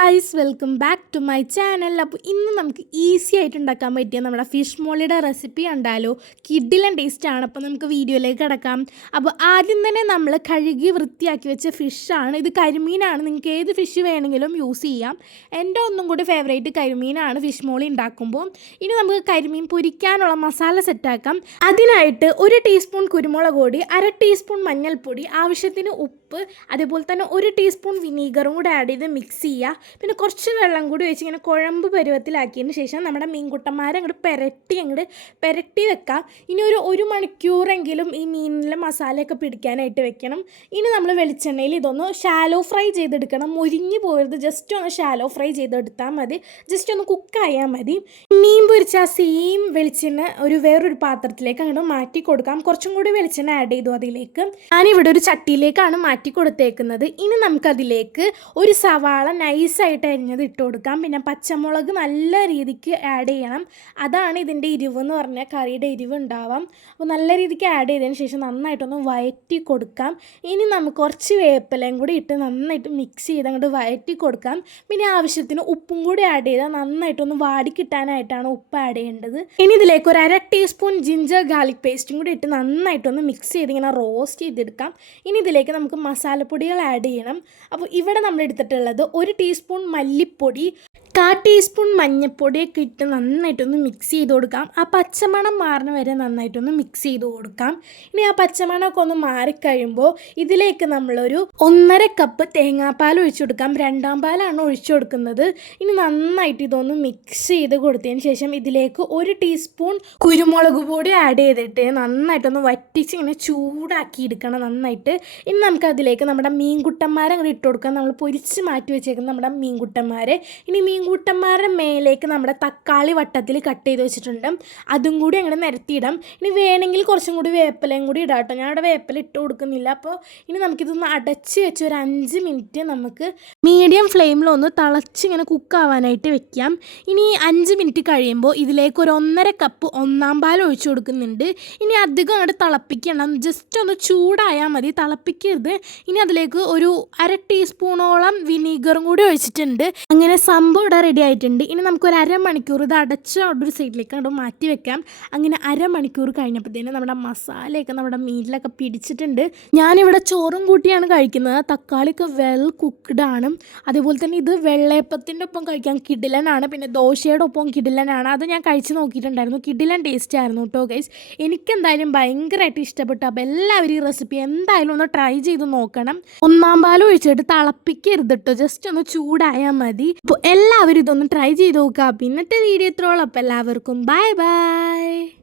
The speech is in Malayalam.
Guys welcome back to my channel. അപ്പോൾ ഇന്ന് നമുക്ക് ഈസി ആയിട്ട് ഉണ്ടാക്കാൻ പറ്റിയ നമ്മുടെ ഫിഷ് മോളിയുടെ റെസിപ്പി ഉണ്ടാലോ കിഡിലൻ ടേസ്റ്റ് ആണ്. അപ്പോൾ നമുക്ക് വീഡിയോയിലേക്ക് കിടക്കാം. അപ്പോൾ ആദ്യം തന്നെ നമ്മൾ കഴുകി വൃത്തിയാക്കി വെച്ച ഫിഷാണ് ഇത് കരിമീനാണ്. നിങ്ങൾക്ക് ഏത് ഫിഷ് വേണമെങ്കിലും യൂസ് ചെയ്യാം. എന്റെ ഒന്നും കൂടി ഫേവറേറ്റ് കരിമീനാണ് ഫിഷ് മോളി ഉണ്ടാക്കുമ്പോൾ. ഇനി നമുക്ക് കരിമീൻ പൊരിക്കാനുള്ള മസാല സെറ്റാക്കാം അതിനായിട്ട് ഒരു ടീസ്പൂൺ കുരുമുളക് പൊടി അര ടീസ്പൂൺ മഞ്ഞൾപ്പൊടി ആവശ്യത്തിന് ഉപ്പ് അതേപോലെ തന്നെ ഒരു ടീസ്പൂൺ വിനീഗറും കൂടെ ആഡ് ചെയ്ത് മിക്സ് ചെയ്യുക. പിന്നെ കുറച്ച് വെള്ളം കൂടി വെച്ച് ഇങ്ങനെ കുഴമ്പ് പരുവത്തിലാക്കിയതിന് ശേഷം നമ്മുടെ മീൻകുട്ടന്മാരെ അങ്ങോട്ട് പെരട്ടി അങ്ങോട്ട് പെരട്ടി വെക്കാം. ഇനി ഒരു ഒരു മണിക്കൂറെങ്കിലും ഈ മീനിലെ മസാലയൊക്കെ പിടിക്കാനായിട്ട് വെക്കണം. ഇനി നമ്മൾ വെളിച്ചെണ്ണയിൽ ഇതൊന്ന് ഷാലോ ഫ്രൈ ചെയ്തെടുക്കണം. മുരിഞ്ഞു പോയത് ജസ്റ്റ് ഒന്ന് ഷാലോ ഫ്രൈ ചെയ്തെടുത്താൽ മതി. ജസ്റ്റ് ഒന്ന് കുക്കായാൽ മതി. മീൻ പൊരിച്ച ആ സെയിം വെളിച്ചെണ്ണ ഒരു വേറൊരു പാത്രത്തിലേക്ക് അങ്ങോട്ട് മാറ്റി കൊടുക്കാം. കുറച്ചും കൂടി വെളിച്ചെണ്ണ ആഡ് ചെയ്തു അതിലേക്ക്. ഞാനിവിടെ ഒരു ചട്ടിയിലേക്കാണ് മാറ്റി കൊടുത്തേക്കുന്നത്. ഇനി നമുക്കതിലേക്ക് ഒരു സവാള നൈസായിട്ട് അരിഞ്ഞത് ഇട്ട് കൊടുക്കാം. പിന്നെ പച്ചമുളക് നല്ല രീതിക്ക് ആഡ് ചെയ്യണം. അതാണ് ഇതിന്റെ എരിവ് എന്ന് പറഞ്ഞാൽ കറിയുടെ എരിവ് ഉണ്ടാവാം അപ്പോൾ നല്ല രീതിക്ക് ആഡ് ചെയ്തതിന് ശേഷം നന്നായിട്ടൊന്ന് വയറ്റി കൊടുക്കാം. ഇനി നമുക്ക് കുറച്ച് വേപ്പിലയും കൂടി ഇട്ട് നന്നായിട്ട് മിക്സ് ചെയ്ത് അങ്ങോട്ട് വയറ്റി കൊടുക്കാം. പിന്നെ ആവശ്യത്തിന് ഉപ്പും കൂടി ആഡ് ചെയ്താൽ നന്നായിട്ടൊന്ന് വാടി കിട്ടാനായിട്ടാണ് ഉപ്പ് ആഡ് ചെയ്യേണ്ടത്. ഇനി ഇതിലേക്ക് ഒരു അര ടീസ്പൂൺ ജിഞ്ചർ ഗാർലിക് പേസ്റ്റും കൂടി ഇട്ട് നന്നായിട്ടൊന്ന് മിക്സ് ചെയ്ത് ഇങ്ങനെ റോസ്റ്റ് ചെയ്തെടുക്കാം. ഇനി ഇതിലേക്ക് നമുക്ക് മസാലപ്പൊടികൾ ആഡ് ചെയ്യണം. അപ്പോൾ ഇവിടെ നമ്മൾ എടുത്തിട്ടുള്ളത് ഒരു ടീസ്പൂൺ മല്ലിപ്പൊടി കാ ടീസ്പൂൺ മഞ്ഞൾപ്പൊടിയൊക്കെ ഇട്ട് നന്നായിട്ടൊന്ന് മിക്സ് ചെയ്ത് കൊടുക്കാം. ആ പച്ചമണം മാറുന്ന വരെ നന്നായിട്ടൊന്ന് മിക്സ് ചെയ്ത് കൊടുക്കാം. ഇനി ആ പച്ചമണമൊക്കെ ഒന്ന് മാറിക്കഴിയുമ്പോൾ ഇതിലേക്ക് നമ്മളൊരു ഒന്നര കപ്പ് തേങ്ങാപ്പാൽ ഒഴിച്ചു കൊടുക്കാം. രണ്ടാം പാലാണ് ഒഴിച്ചു കൊടുക്കുന്നത്. ഇനി നന്നായിട്ട് ഇതൊന്ന് മിക്സ് ചെയ്ത് കൊടുത്തതിന് ശേഷം ഇതിലേക്ക് ഒരു ടീസ്പൂൺ കുരുമുളക് പൊടി ആഡ് ചെയ്തിട്ട് നന്നായിട്ടൊന്ന് വറ്റിച്ച് ഇങ്ങനെ ചൂടാക്കി എടുക്കണം നന്നായിട്ട്. ഇനി നമുക്ക് അതിലേക്ക് നമ്മുടെ മീൻകുട്ടന്മാരെ അങ്ങോട്ട് ഇട്ട് കൊടുക്കാം. നമ്മൾ പൊരിച്ച് മാറ്റി വെച്ചേക്കുന്ന നമ്മുടെ മീൻകുട്ടന്മാരെ. ഇനി മീൻകുട്ടന്മാരുടെ മേലേക്ക് നമ്മുടെ തക്കാളി വട്ടത്തിൽ കട്ട് ചെയ്ത് വെച്ചിട്ടുണ്ട്. അതും കൂടി അങ്ങനെ നിരത്തിയിടാം. ഇനി വേണമെങ്കിൽ കുറച്ചും കൂടി വേപ്പിലയും കൂടി ഇടാം കേട്ടോ. ഞാൻ അവിടെ വേപ്പില ഇട്ട് കൊടുക്കുന്നില്ല. അപ്പോൾ ഇനി നമുക്കിതൊന്ന് അടച്ച് വെച്ച് ഒരു അഞ്ച് മിനിറ്റ് നമുക്ക് മീഡിയം ഫ്ലെയിമിലൊന്ന് തിളച്ച് ഇങ്ങനെ കുക്കാവാനായിട്ട് വെക്കാം. ഇനി അഞ്ച് മിനിറ്റ് കഴിയുമ്പോൾ ഇതിലേക്ക് ഒരു ഒന്നര കപ്പ് ഒന്നാം പാൽ ഒഴിച്ചു കൊടുക്കുന്നുണ്ട്. ഇനി അധികം അങ്ങോട്ട് തിളപ്പിക്കണം ജസ്റ്റ് ഒന്ന് ചൂടായാൽ മതി. തിളപ്പിക്കരുത്. ഇനി അതിലേക്ക് ഒരു അര ടീസ്പൂണോളം വിനീഗറും കൂടി ഒഴിച്ചിട്ടുണ്ട് അങ്ങനെ സംഭവം ഇവിടെ റെഡി ആയിട്ടുണ്ട്. ഇനി നമുക്കൊരു അരമണിക്കൂർ ഇത് അടച്ച് അവിടെ ഒരു സൈഡിലേക്ക് അങ്ങോട്ട് മാറ്റി വെക്കാം. അങ്ങനെ അരമണിക്കൂർ കഴിഞ്ഞപ്പോഴത്തേനും നമ്മുടെ മസാലയൊക്കെ നമ്മുടെ മീനിലൊക്കെ പിടിച്ചിട്ടുണ്ട്. ഞാനിവിടെ ചോറും കൂട്ടിയാണ് കഴിക്കുന്നത്. തക്കാളിയൊക്കെ വെൽ കുക്ക്ഡ് ആണ്. അതുപോലെ തന്നെ ഇത് വെള്ളയപ്പത്തിന്റെ ഒപ്പം കഴിക്കാൻ കിടിലനാണ് പിന്നെ ദോശയുടെ ഒപ്പം കിടിലനാണ് അത് ഞാൻ കഴിച്ച് നോക്കിയിട്ടുണ്ടായിരുന്നു. കിടിലൻ ടേസ്റ്റ് ആയിരുന്നു കേട്ടോ ഗൈസ് എനിക്കെന്തായാലും ഭയങ്കരമായിട്ട് ഇഷ്ടപ്പെട്ടു. അപ്പോൾ എല്ലാവരും ഈ റെസിപ്പി എന്തായാലും ഒന്ന് ട്രൈ ചെയ്ത് നോക്കണം. ഒന്നാം പാൽ ഒഴിച്ചിട്ട് തിളപ്പിക്കരുത് കേട്ടോ. ജസ്റ്റ് ഒന്ന് ചൂടായാൽ മതി. എല്ലാവരും ഇതൊന്ന് ട്രൈ ചെയ്ത് നോക്കുക പിന്നത്തെ വീഡിയോ ഇത്രോളം എല്ലാവർക്കും ബൈ ബൈ